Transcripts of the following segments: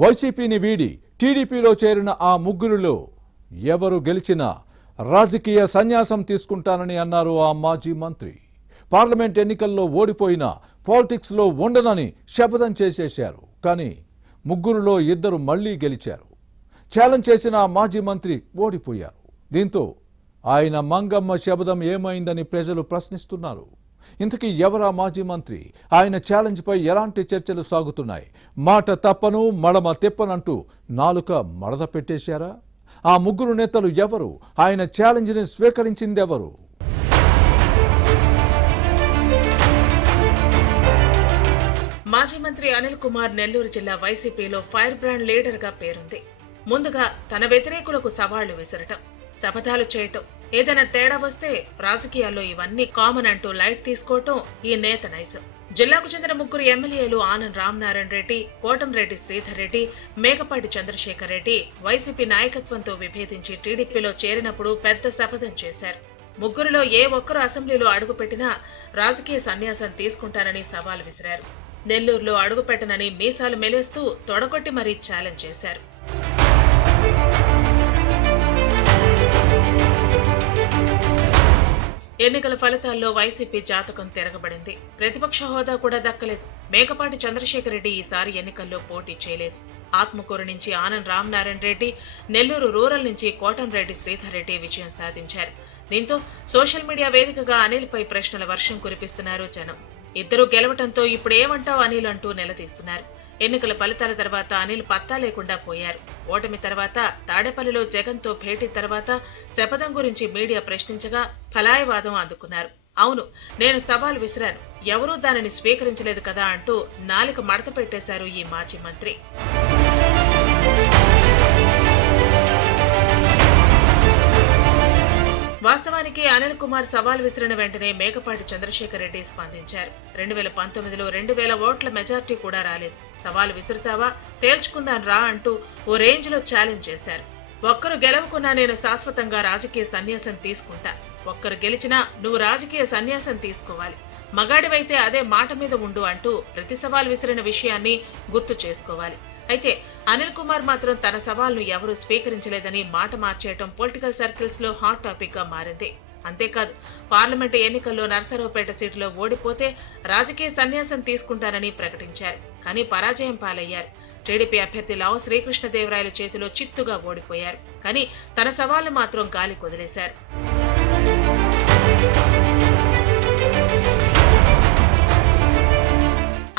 వైసీపీని వీడి టీడీపీలో చేరిన ఆ ముగ్గురులో ఎవరు గెలిచినా రాజకీయ సన్యాసం తీసుకుంటానని అన్నారు ఆ మాజీ మంత్రి. పార్లమెంట్ ఎన్నికల్లో ఓడిపోయినా పాలిటిక్స్లో ఉండనని శపథం చేసేశారు. కానీ ముగ్గురులో ఇద్దరు మళ్లీ గెలిచారు. ఛాలెంజ్ చేసిన ఆ మాజీ మంత్రి ఓడిపోయారు. దీంతో ఆయన మంగమ్మ శపథం ఏమైందని ప్రజలు ప్రశ్నిస్తున్నారు. ఇంతకీ ఎవరా మాజీ మంత్రి? ఆయన ఛాలెంజ్ పై ఎలాంటి చర్చలు సాగుతున్నాయి? మాట తప్పను మడమ తిప్పనంటూ నాలుక మడద పెట్టేశారా? ఆ ముగ్గురు నేతలు ఎవరు? ఆయన ఛాలెంజ్ని స్వీకరించిందెవరు? మాజీ మంత్రి అనిల్ కుమార్ నెల్లూరు జిల్లా వైసీపీలో ఫైర్ బ్రాండ్ లీడర్ గా పేరుంది. ముందుగా తన వ్యతిరేకులకు సవాళ్లు విసరటం, శపథాలు చేయటం, ఏదైనా తేడా వస్తే రాజకీయాల్లో ఇవన్నీ కామన్ అంటూ లైట్ తీసుకోవటం ఈ నేత నైజం. జిల్లాకు చెందిన ముగ్గురు ఎమ్మెల్యేలు ఆనం రామనారాయణ రెడ్డి, కోటంరెడ్డి శ్రీధర్ రెడ్డి, మేకపాటి చంద్రశేఖర్ రెడ్డి వైసీపీ నాయకత్వంతో విభేదించి టీడీపీలో చేరినప్పుడు పెద్ద శపథం చేశారు. ముగ్గురులో ఏ ఒక్కరు అసెంబ్లీలో అడుగుపెట్టినా రాజకీయ సన్యాసం తీసుకుంటారని సవాల్ విసిరారు. నెల్లూరులో అడుగుపెట్టనని మీసాలు మెలేస్తూ తొడగొట్టి మరీ ఛాలెంజ్ చేశారు. ఎన్నికల ఫలితాల్లో వైసీపీ జాతకం తిరగబడింది. ప్రతిపక్ష హోదా కూడా దక్కలేదు. మేకపాటి చంద్రశేఖర్ రెడ్డి ఈసారి ఎన్నికల్లో పోటీ చేయలేదు. ఆత్మకూరు నుంచి ఆనం రామనారాయణ రెడ్డి, నెల్లూరు రూరల్ నుంచి కోటంరెడ్డి శ్రీధర్ రెడ్డి విజయం సాధించారు. దీంతో సోషల్ మీడియా వేదికగా అనిల్ పై ప్రశ్నల వర్షం కురిపిస్తున్నారు జనం. ఇద్దరు గెలవటంతో ఇప్పుడు ఏమంటావు అనిల్ అంటూ నిలదీస్తున్నారు. ఎన్నికల ఫలితాల తర్వాత అనిల్ పత్తా లేకుండా పోయారు. ఓటమి తర్వాత తాడేపల్లిలో జగన్ తో భేటీ తర్వాత శపథం గురించి మీడియా ప్రశ్నించగా ఫలాయవాదం అందుకున్నారు. అవును, నేను సవాల్ విసిరాను, ఎవరూ దానిని స్వీకరించలేదు కదా అంటూ నాలుక మడత పెట్టేశారు ఈ మాజీ మంత్రి. వాస్తవానికి అనిల్ కుమార్ సవాల్ విసిరిన వెంటనే మేకపాటి చంద్రశేఖర్ రెడ్డి స్పందించారు. 2019లో 2000 ఓట్ల మెజార్టీ కూడా రాలేదు. సవాల్ విసురుతావా, తేల్చుకుందాం రా అంటూ ఓ రేంజ్ లో ఛాలెంజ్ చేశారు. ఒక్కరు గెలవకున్నా నేను శాశ్వతంగా రాజకీయ సన్యాసం తీసుకుంటా, ఒక్కరు గెలిచినా నువ్వు రాజకీయ సన్యాసం తీసుకోవాలి, మగాడివైతే అదే మాట మీద ఉండు అంటూ ప్రతి సవాల్ విసిరిన విషయాన్ని గుర్తు చేసుకోవాలి. అయితే అనిల్ కుమార్ మాత్రం తన సవాల్ను ఎవరూ స్వీకరించలేదని మాట మార్చేయటం పొలిటికల్ సర్కిల్స్ లో హాట్ టాపిక్ గా మారింది. అంతేకాదు, పార్లమెంటు ఎన్నికల్లో నర్సరావుపేట సీటులో ఓడిపోతే రాజకీయ సన్యాసం తీసుకుంటారని ప్రకటించారు. కానీ పరాజయం పాలయ్యారు. టీడీపీ అభ్యర్థి లావు శ్రీకృష్ణదేవరాయల చేతిలో చిత్తుగా ఓడిపోయారు. కానీ తన సవాళ్లు మాత్రం గాలి కొదిలేశారు.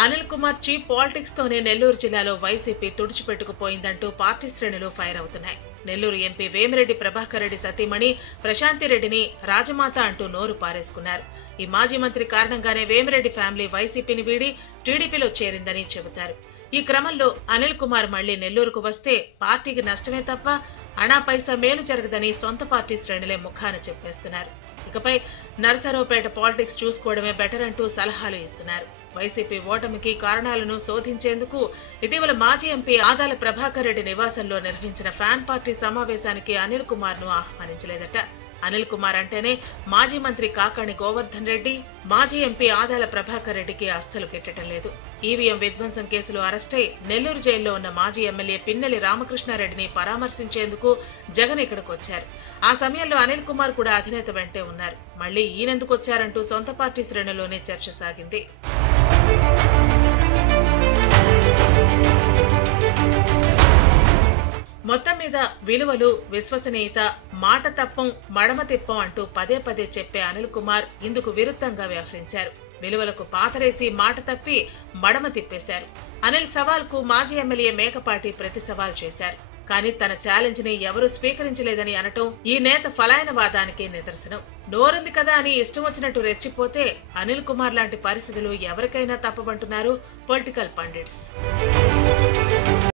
అనిల్ కుమార్ చీప్ పాలిటిక్స్ తోనే నెల్లూరు జిల్లాలో వైసీపీ తుడిచిపెట్టుకుపోయిందంటూ పార్టీ శ్రేణులు ఫైర్ అవుతున్నాయి. నెల్లూరు ఎంపీ వేమిరెడ్డి ప్రభాకర్ రెడ్డి సతీమణి ప్రశాంతిరెడ్డిని రాజమాత అంటూ నోరు పారేసుకున్నారు. ఈ మాజీ మంత్రి కారణంగానే వేమిరెడ్డి ఫ్యామిలీ వైసీపీని వీడి టీడీపీలో చేరిందని చెబుతారు. ఈ క్రమంలో అనిల్ కుమార్ మళ్లీ నెల్లూరుకు వస్తే పార్టీకి నష్టమే తప్ప అణా పైసా మేలు జరగదని సొంత పార్టీ శ్రేణులే ముఖాన చెప్పేస్తున్నారు. ఇకపై నర్సరావుపేట పాలిటిక్స్ చూసుకోవడమే బెటర్ అంటూ సలహాలు ఇస్తున్నారు. వైసీపీ ఓటమికి కారణాలను శోధించేందుకు ఇటీవల మాజీ ఎంపీ ఆదాల ప్రభాకర్ రెడ్డి నివాసంలో నిర్వహించిన ఫ్యాన్ పార్టీ సమావేశానికి అనిల్ కుమార్ ను ఆహ్వానించలేదట. అనిల్ కుమార్ అంటేనే మాజీ మంత్రి కాకాణి గోవర్ధన్ రెడ్డి, మాజీ ఎంపీ ఆదాల ప్రభాకర్ రెడ్డికి అస్సలు గిట్టడం లేదు. ఈవీఎం విధ్వంసం కేసులో అరెస్టై నెల్లూరు జైల్లో ఉన్న మాజీ ఎమ్మెల్యే పిన్నెల్లి రామకృష్ణారెడ్డిని పరామర్శించేందుకు జగన్ ఇక్కడికి వచ్చారు. ఆ సమయంలో అనిల్ కుమార్ కూడా అధినేత వెంటే ఉన్నారు. మళ్లీ ఈయనెందుకు వచ్చారంటూ సొంత పార్టీ శ్రేణుల్లోనే చర్చ సాగింది. మొత్తం మీద విలువలు, విశ్వసనీయత, మాట తప్పం మడమ తిప్పం అంటూ పదే పదే చెప్పే అనిల్ కుమార్ ఇందుకు విరుద్ధంగా వ్యవహరించారు. విలువలకు పాతరేసి మాట తప్పి మడమ తిప్పేశారు. అనిల్ సవాల్ కు మాజీ ఎమ్మెల్యే మేకపాటి ప్రతి సవాల్ చేశారు. కానీ తన ఛాలెంజ్ ని ఎవరూ స్వీకరించలేదని అనటం ఈ నేత ఫలాయనవాదానికి నిదర్శనం. నోరుంది కదా అని ఇష్టం వచ్చినట్టు రెచ్చిపోతే అనిల్ కుమార్ లాంటి పరిస్థితులు ఎవరికైనా తప్పబంటున్నారు పొలిటికల్ పండిట్స్.